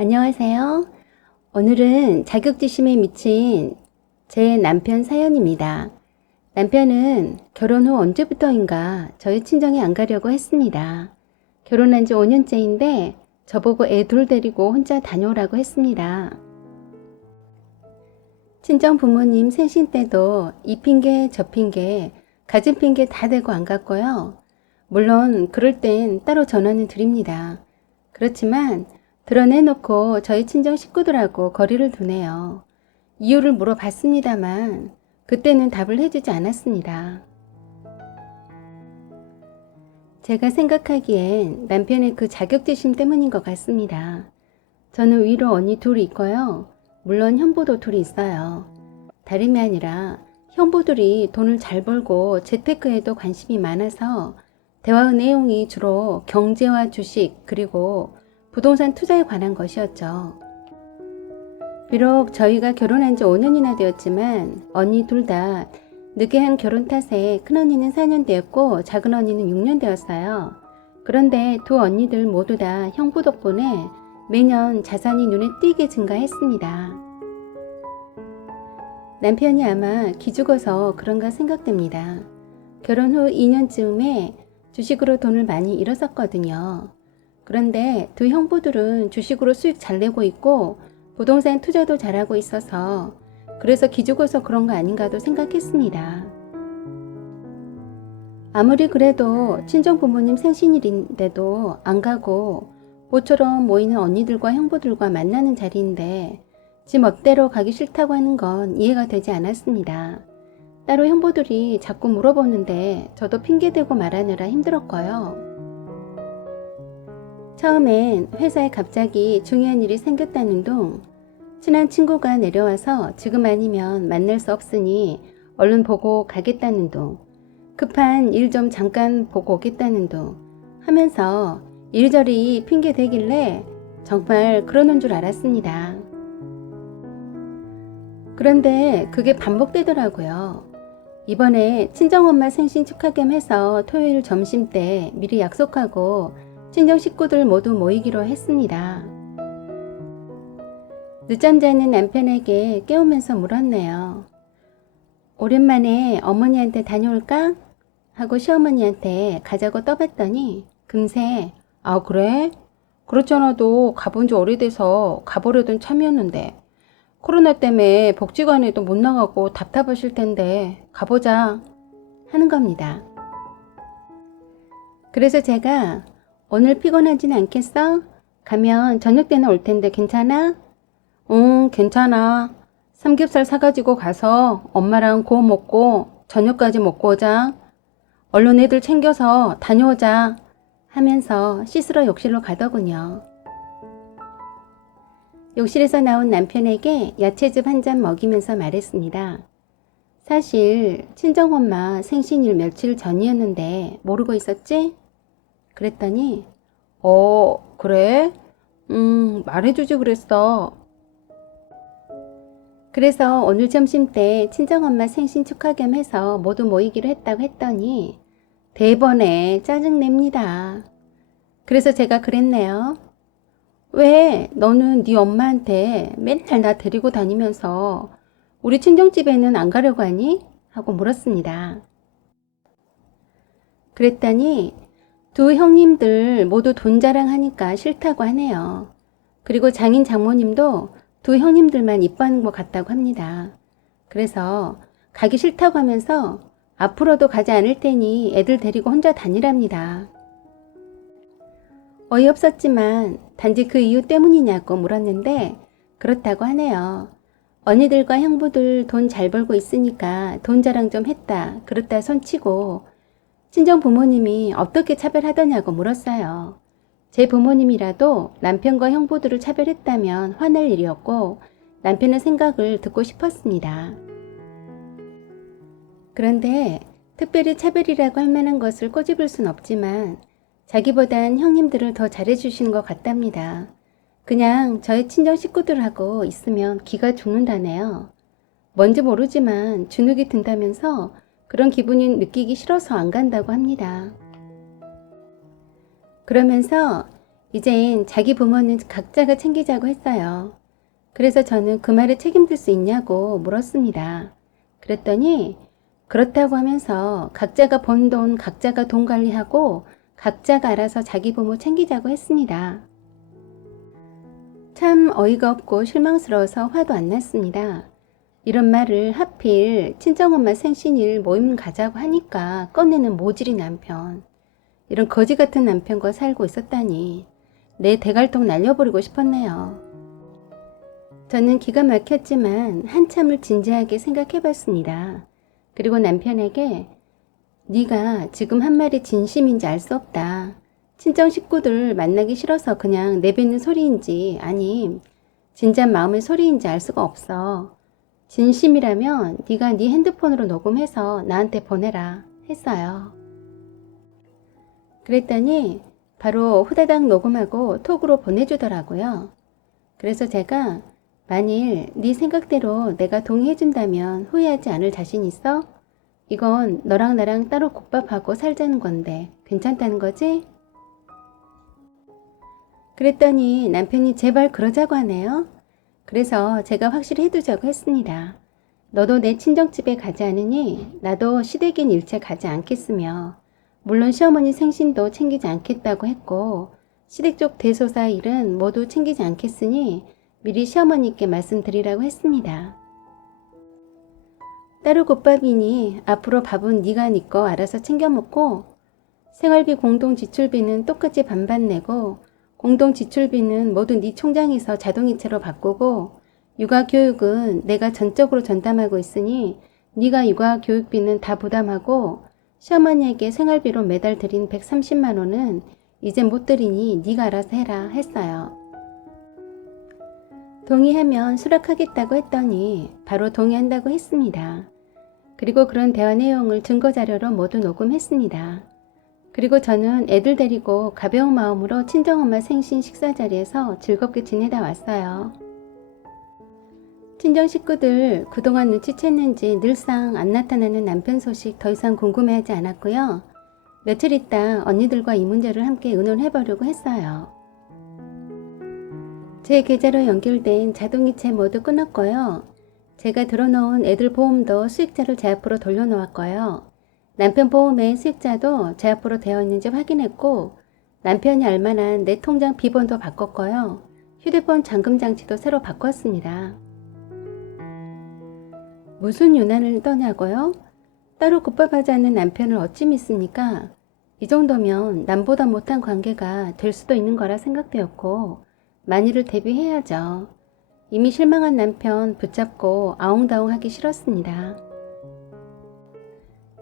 안녕하세요. 오늘은 자격지심에 미친 제 남편 사연입니다. 남편은 결혼 후 언제부터인가 저희 친정에 안 가려고 했습니다. 결혼한 지 5년째인데 저보고 애 둘 데리고 혼자 다녀오라고 했습니다. 친정 부모님 생신 때도 이 핑계 저 핑계 가진 핑계 다 대고 안 갔고요. 물론 그럴 땐 따로 전화는 드립니다. 그렇지만 드러내놓고 저희 친정 식구들하고 거리를 두네요. 이유를 물어봤습니다만 그때는 답을 해주지 않았습니다. 제가 생각하기엔 남편의 그 자격지심 때문인 것 같습니다. 저는 위로 언니 둘이 있고요. 물론 형부도 둘이 있어요. 다름이 아니라 형부들이 돈을 잘 벌고 재테크에도 관심이 많아서 대화의 내용이 주로 경제와 주식 그리고 부동산 투자에 관한 것이었죠. 비록 저희가 결혼한 지 5년이나 되었지만 언니 둘 다 늦게 한 결혼 탓에 큰언니는 4년 되었고 작은 언니는 6년 되었어요. 그런데 두 언니들 모두 다 형부 덕분에 매년 자산이 눈에 띄게 증가했습니다. 남편이 아마 기죽어서 그런가 생각됩니다. 결혼 후 2년쯤에 주식으로 돈을 많이 잃었었거든요. 그런데 두 형부들은 주식으로 수익 잘 내고 있고 부동산 투자도 잘하고 있어서 그래서 기죽어서 그런 거 아닌가도 생각했습니다. 아무리 그래도 친정 부모님 생신일인데도 안 가고 모처럼 모이는 언니들과 형부들과 만나는 자리인데 지 멋대로 가기 싫다고 하는 건 이해가 되지 않았습니다. 따로 형부들이 자꾸 물어보는데 저도 핑계대고 말하느라 힘들었고요. 처음엔 회사에 갑자기 중요한 일이 생겼다는 둥 친한 친구가 내려와서 지금 아니면 만날 수 없으니 얼른 보고 가겠다는 둥 급한 일 좀 잠깐 보고 오겠다는 둥 하면서 이리저리 핑계 대길래 정말 그러는 줄 알았습니다. 그런데 그게 반복되더라고요. 이번에 친정엄마 생신 축하 겸 해서 토요일 점심 때 미리 약속하고 친정 식구들 모두 모이기로 했습니다. 늦잠 자는 남편에게 깨우면서 물었네요. 오랜만에 어머니한테 다녀올까? 하고 시어머니한테 가자고 떠봤더니 금세 아 그래? 그렇잖아도 가본 지 오래돼서 가보려던 참이었는데 코로나 때문에 복지관에도 못 나가고 답답하실 텐데 가보자 하는 겁니다. 그래서 제가 오늘 피곤하진 않겠어? 가면 저녁 때는 올 텐데 괜찮아? 응, 괜찮아. 삼겹살 사가지고 가서 엄마랑 구워 먹고 저녁까지 먹고 오자. 얼른 애들 챙겨서 다녀오자. 하면서 씻으러 욕실로 가더군요. 욕실에서 나온 남편에게 야채즙 한 잔 먹이면서 말했습니다. 사실 친정엄마 생신일 며칠 전이었는데 모르고 있었지? 그랬더니 어 그래? 음 말해주지 그랬어. 그래서 오늘 점심 때 친정엄마 생신 축하 겸 해서 모두 모이기로 했다고 했더니 대번에 짜증냅니다. 그래서 제가 그랬네요. 왜 너는 네 엄마한테 맨날 나 데리고 다니면서 우리 친정집에는 안 가려고 하니? 하고 물었습니다. 그랬더니 두 형님들 모두 돈 자랑하니까 싫다고 하네요. 그리고 장인 장모님도 두 형님들만 이뻐하는 것 같다고 합니다. 그래서 가기 싫다고 하면서 앞으로도 가지 않을 테니 애들 데리고 혼자 다니랍니다. 어이없었지만 단지 그 이유 때문이냐고 물었는데 그렇다고 하네요. 언니들과 형부들 돈 잘 벌고 있으니까 돈 자랑 좀 했다. 그렇다 손치고 친정 부모님이 어떻게 차별하더냐고 물었어요. 제 부모님이라도 남편과 형부들을 차별했다면 화낼 일이었고 남편의 생각을 듣고 싶었습니다. 그런데 특별히 차별이라고 할 만한 것을 꼬집을 순 없지만 자기보단 형님들을 더 잘해주시는 것 같답니다. 그냥 저희 친정 식구들하고 있으면 기가 죽는다네요. 뭔지 모르지만 주눅이 든다면서 그런 기분이 느끼기 싫어서 안 간다고 합니다. 그러면서 이젠 자기 부모는 각자가 챙기자고 했어요. 그래서 저는 그 말에 책임질 수 있냐고 물었습니다. 그랬더니 그렇다고 하면서 각자가 번 돈 각자가 돈 관리하고 각자가 알아서 자기 부모 챙기자고 했습니다. 참 어이가 없고 실망스러워서 화도 안 났습니다. 이런 말을 하필 친정엄마 생신일 모임 가자고 하니까 꺼내는 모질이 남편. 이런 거지 같은 남편과 살고 있었다니 내 대갈통 날려버리고 싶었네요. 저는 기가 막혔지만 한참을 진지하게 생각해 봤습니다. 그리고 남편에게 네가 지금 한 말이 진심인지 알 수 없다. 친정 식구들 만나기 싫어서 그냥 내뱉는 소리인지 아님 진짜 마음의 소리인지 알 수가 없어. 진심이라면 네가 네 핸드폰으로 녹음해서 나한테 보내라 했어요. 그랬더니 바로 후다닥 녹음하고 톡으로 보내주더라고요. 그래서 제가 만일 네 생각대로 내가 동의해준다면 후회하지 않을 자신 있어? 이건 너랑 나랑 따로 국밥하고 살자는 건데 괜찮다는 거지? 그랬더니 남편이 제발 그러자고 하네요. 그래서 제가 확실히 해두자고 했습니다. 너도 내 친정집에 가지 않으니 나도 시댁인 일체 가지 않겠으며 물론 시어머니 생신도 챙기지 않겠다고 했고 시댁 쪽 대소사 일은 모두 챙기지 않겠으니 미리 시어머니께 말씀드리라고 했습니다. 따로 국밥이니 앞으로 밥은 네가 네 거 알아서 챙겨 먹고 생활비 공동 지출비는 똑같이 반반 내고 공동 지출비는 모두 네 총장에서 자동이체로 바꾸고 육아 교육은 내가 전적으로 전담하고 있으니 네가 육아 교육비는 다 부담하고 시어머니에게 생활비로 매달 드린 130만 원은 이제 못 드리니 네가 알아서 해라 했어요. 동의하면 수락하겠다고 했더니 바로 동의한다고 했습니다. 그리고 그런 대화 내용을 증거 자료로 모두 녹음했습니다. 그리고 저는 애들 데리고 가벼운 마음으로 친정엄마 생신 식사 자리에서 즐겁게 지내다 왔어요. 친정 식구들 그동안 눈치챘는지 늘상 안 나타나는 남편 소식 더 이상 궁금해하지 않았고요. 며칠 있다 언니들과 이 문제를 함께 의논해보려고 했어요. 제 계좌로 연결된 자동이체 모두 끊었고요. 제가 들어놓은 애들 보험도 수익자를 제 앞으로 돌려놓았고요. 남편 보험의 수익자도 제 앞으로 되어 있는지 확인했고 남편이 알만한 내 통장 비번도 바꿨고요. 휴대폰 잠금 장치도 새로 바꿨습니다. 무슨 유난을 떠냐고요? 따로 국밥하지 않는 남편을 어찌 믿습니까? 이 정도면 남보다 못한 관계가 될 수도 있는 거라 생각되었고 만일을 대비해야죠. 이미 실망한 남편 붙잡고 아웅다웅 하기 싫었습니다.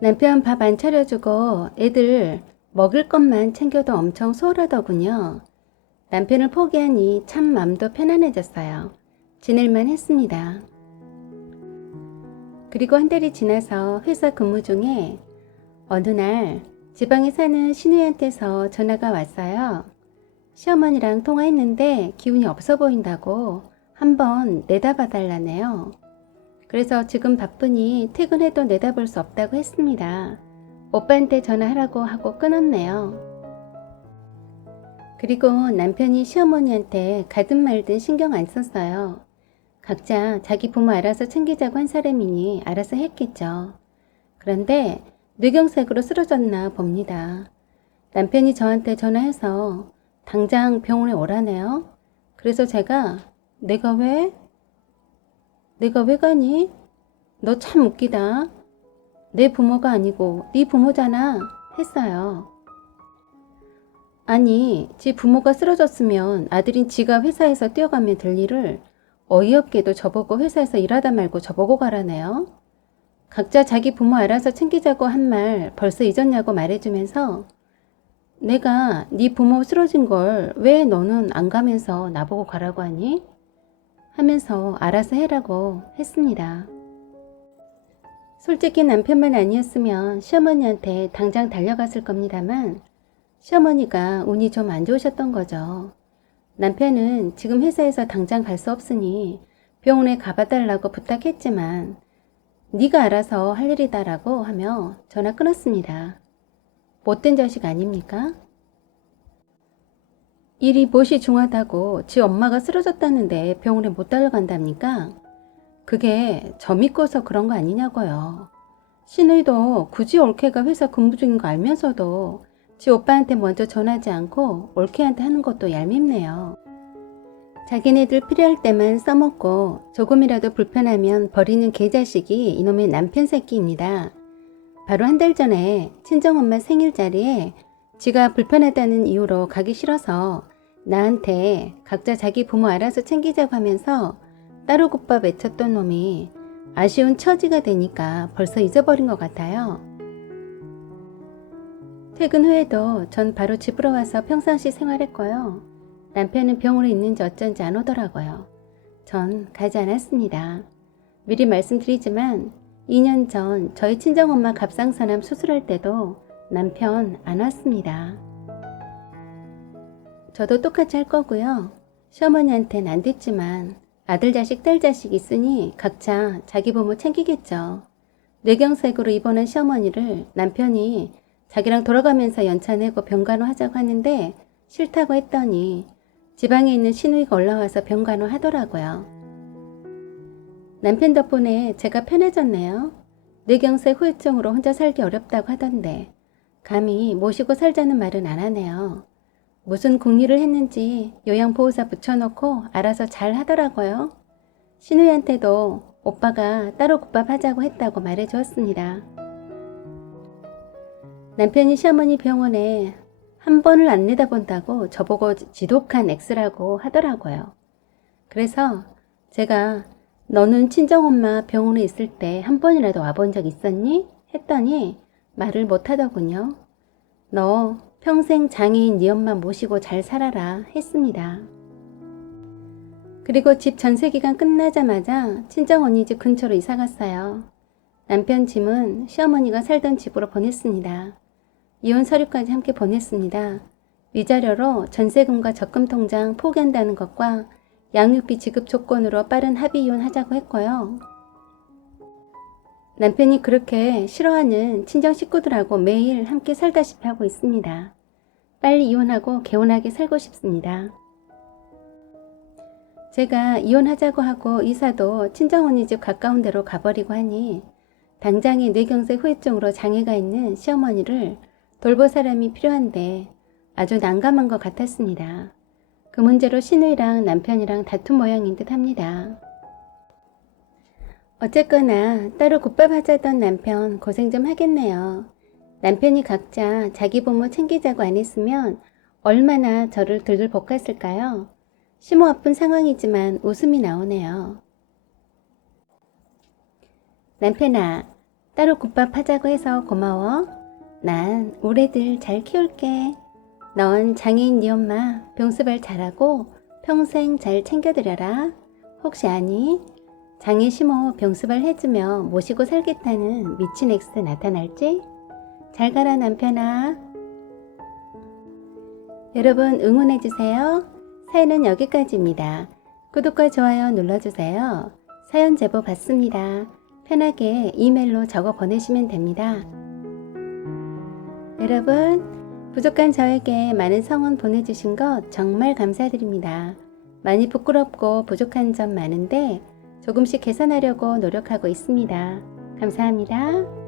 남편 밥 안 차려주고 애들 먹을 것만 챙겨도 엄청 소홀하더군요. 남편을 포기하니 참 맘도 편안해졌어요. 지낼만 했습니다. 그리고 한 달이 지나서 회사 근무 중에 어느 날 지방에 사는 신우한테서 전화가 왔어요. 시어머니랑 통화했는데 기운이 없어 보인다고 한번 내다봐 달라네요. 그래서 지금 바쁘니 퇴근해도 내다볼 수 없다고 했습니다. 오빠한테 전화하라고 하고 끊었네요. 그리고 남편이 시어머니한테 가든 말든 신경 안 썼어요. 각자 자기 부모 알아서 챙기자고 한 사람이니 알아서 했겠죠. 그런데 뇌경색으로 쓰러졌나 봅니다. 남편이 저한테 전화해서 당장 병원에 오라네요. 그래서 제가 내가 왜? 내가 왜 가니? 너 참 웃기다. 내 부모가 아니고 네 부모잖아. 했어요. 아니, 지 부모가 쓰러졌으면 아들인 지가 회사에서 뛰어가면 될 일을 어이없게도 저보고 회사에서 일하다 말고 저보고 가라네요. 각자 자기 부모 알아서 챙기자고 한 말 벌써 잊었냐고 말해주면서 내가 네 부모 쓰러진 걸 왜 너는 안 가면서 나보고 가라고 하니? 하면서 알아서 해라고 했습니다. 솔직히 남편만 아니었으면 시어머니한테 당장 달려갔을 겁니다만 시어머니가 운이 좀 안 좋으셨던 거죠. 남편은 지금 회사에서 당장 갈 수 없으니 병원에 가봐달라고 부탁했지만 네가 알아서 할 일이다라고 하며 전화 끊었습니다. 못된 자식 아닙니까? 일이 무엇이 중하다고 지 엄마가 쓰러졌다는데 병원에 못 달려간답니까? 그게 저 믿고서 그런 거 아니냐고요. 신우이도 굳이 올케가 회사 근무 중인 거 알면서도 지 오빠한테 먼저 전하지 않고 올케한테 하는 것도 얄밉네요. 자기네들 필요할 때만 써먹고 조금이라도 불편하면 버리는 개자식이 이놈의 남편 새끼입니다. 바로 한 달 전에 친정엄마 생일 자리에 지가 불편하다는 이유로 가기 싫어서 나한테 각자 자기 부모 알아서 챙기자고 하면서 따로 국밥 외쳤던 놈이 아쉬운 처지가 되니까 벌써 잊어버린 것 같아요. 퇴근 후에도 전 바로 집으로 와서 평상시 생활했고요. 남편은 병원에 있는지 어쩐지 안 오더라고요. 전 가지 않았습니다. 미리 말씀드리지만 2년 전 저희 친정엄마 갑상선암 수술할 때도 남편 안 왔습니다. 저도 똑같이 할 거고요. 시어머니한테는 안 됐지만 아들 자식 딸 자식 있으니 각자 자기 부모 챙기겠죠. 뇌경색으로 입원한 시어머니를 남편이 자기랑 돌아가면서 연차 내고 병간호 하자고 하는데 싫다고 했더니 지방에 있는 신우이가 올라와서 병간호 하더라고요. 남편 덕분에 제가 편해졌네요. 뇌경색 후유증으로 혼자 살기 어렵다고 하던데 감히 모시고 살자는 말은 안 하네요. 무슨 궁리를 했는지 요양보호사 붙여놓고 알아서 잘 하더라고요. 신우이한테도 오빠가 따로 국밥 하자고 했다고 말해주었습니다. 남편이 시어머니 병원에 한 번을 안 내다본다고 저보고 지독한 X라고 하더라고요. 그래서 제가 너는 친정엄마 병원에 있을 때 한 번이라도 와본 적 있었니? 했더니 말을 못 하더군요. 너 평생 장애인 네 엄마 모시고 잘 살아라 했습니다. 그리고 집 전세 기간 끝나자마자 친정 언니 집 근처로 이사 갔어요. 남편 짐은 시어머니가 살던 집으로 보냈습니다. 이혼 서류까지 함께 보냈습니다. 위자료로 전세금과 적금 통장 포기한다는 것과 양육비 지급 조건으로 빠른 합의 이혼하자고 했고요. 남편이 그렇게 싫어하는 친정 식구들하고 매일 함께 살다시피 하고 있습니다. 빨리 이혼하고 개운하게 살고 싶습니다. 제가 이혼하자고 하고 이사도 친정 언니 집 가까운 데로 가버리고 하니 당장의 뇌경색 후유증으로 장애가 있는 시어머니를 돌볼 사람이 필요한데 아주 난감한 것 같았습니다. 그 문제로 신우이랑 남편이랑 다툰 모양인 듯 합니다. 어쨌거나 따로 국밥 하자던 남편 고생 좀 하겠네요. 남편이 각자 자기 부모 챙기자고 안 했으면 얼마나 저를 들들 볶았을까요? 심호 아픈 상황이지만 웃음이 나오네요. 남편아, 따로 국밥 하자고 해서 고마워. 난 우리 애들 잘 키울게. 넌 장애인 네 엄마 병수발 잘하고 평생 잘 챙겨드려라. 혹시 아니? 장애 심호 병수발 해주며 모시고 살겠다는 미친 엑스 나타날지? 잘 가라 남편아. 여러분 응원해주세요. 사연은 여기까지입니다. 구독과 좋아요 눌러주세요. 사연 제보 받습니다. 편하게 이메일로 적어 보내시면 됩니다. 여러분, 부족한 저에게 많은 성원 보내주신 것 정말 감사드립니다. 많이 부끄럽고 부족한 점 많은데 조금씩 개선하려고 노력하고 있습니다. 감사합니다.